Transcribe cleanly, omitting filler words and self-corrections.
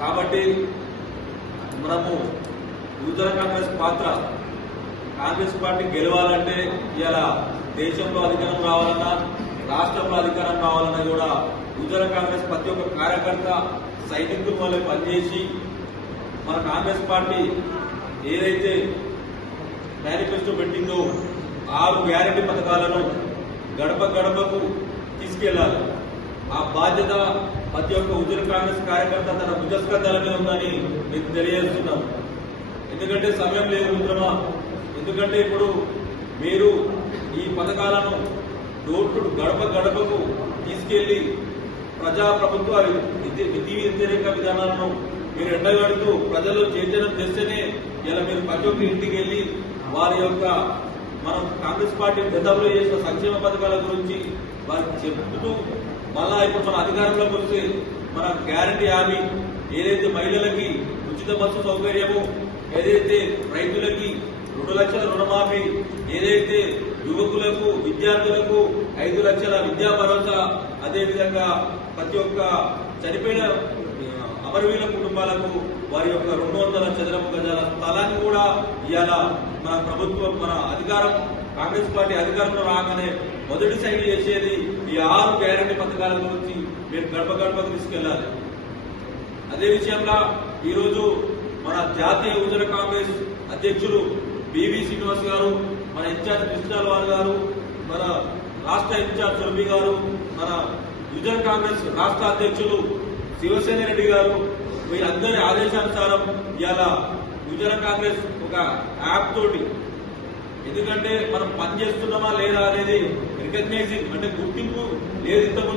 కాబట్టి మనము యువజన కాంగ్రెస్ పాత్ర, కాంగ్రెస్ పార్టీ గెలవాలంటే ఇలా దేశంలో అధికారం రావాలన్నా, రాష్ట్రంలో అధికారం రావాలన్నా కూడా యువజన కాంగ్రెస్ ప్రతి ఒక్క కార్యకర్త సైనికుల వల్లే పనిచేసి మన కాంగ్రెస్ పార్టీ ఏదైతే మేనిఫెస్టో పెట్టిందో 6 గ్యారెంటీ పథకాలను గడప గడపకు తీసుకెళ్లాలి. ఆ బాధ్యత ప్రతి ఒక్క యువజన కాంగ్రెస్ కార్యకర్త తన భుజస్కంధాలనే ఉందని మీకు తెలియజేస్తున్నాం. ఎందుకంటే సమయం లేదు మిత్రమా. ఎందుకంటే ఇప్పుడు మీరు ఈ పథకాలను గడప గడపకు తీసుకెళ్లి ప్రజాప్రభుత్వ విధి వ్యతిరేక విధానాలను మీరు ఎండగడుతూ ప్రజలు చైతన్యం చేస్తేనే ఇలా మీరు ప్రతి ఒక్క ఇంటికి వెళ్లి వారి యొక్క మనం కాంగ్రెస్ పార్టీ గతంలో చేసిన సంక్షేమ పథకాల గురించి వారికి చెబుతూ మళ్ళా ఇప్పుడు మన అధికారంలోకి వస్తే మన గ్యారంటీ హామీ ఏదైతే మహిళలకి ఉచిత బస్సు సౌకర్యము, ఏదైతే రైతులకి 2 లక్షల రుణమాఫీ, ఏదైతే యువకులకు విద్యార్థులకు 5 లక్షల విద్యా భరోసా, అదేవిధంగా ప్రతి ఒక్క చనిపోయిన అమరవీరుల కుటుంబాలకు వారి యొక్క 200 చదరపు గజాల స్థలాన్ని కూడా ఇవాళ మన ప్రభుత్వం, మన అధికారం కాంగ్రెస్ పార్టీ అధికారంలో రాగానే మొదటి సైడ్ చేసేది ఈ 6 గ్యారెంటీ పథకాల గురించి మీరు గడప గడపకు తీసుకెళ్లాలి. అదే విషయంలో ఈరోజు మన జాతీయ యువజన కాంగ్రెస్ అధ్యక్షులు బివి శ్రీనివాస్ గారు, మన ఇన్ఛార్జ్ కృష్ణాలవార్ గారు, మన రాష్ట్ర ఇన్ఛార్జ్ సురభి గారు, మన యువజన కాంగ్రెస్ రాష్ట్ర అధ్యక్షులు శివసేన రెడ్డి గారు, వీరందరి ఆదేశానుసారం ఇవాళ యువజన కాంగ్రెస్ ఒక యాప్ తోటి, ఎందుకంటే మనం పనిచేస్తున్నామా లేదా అనేది రికగ్నైజింగ్ అంటే గుర్తింపు లేదు ఇంతకుముందు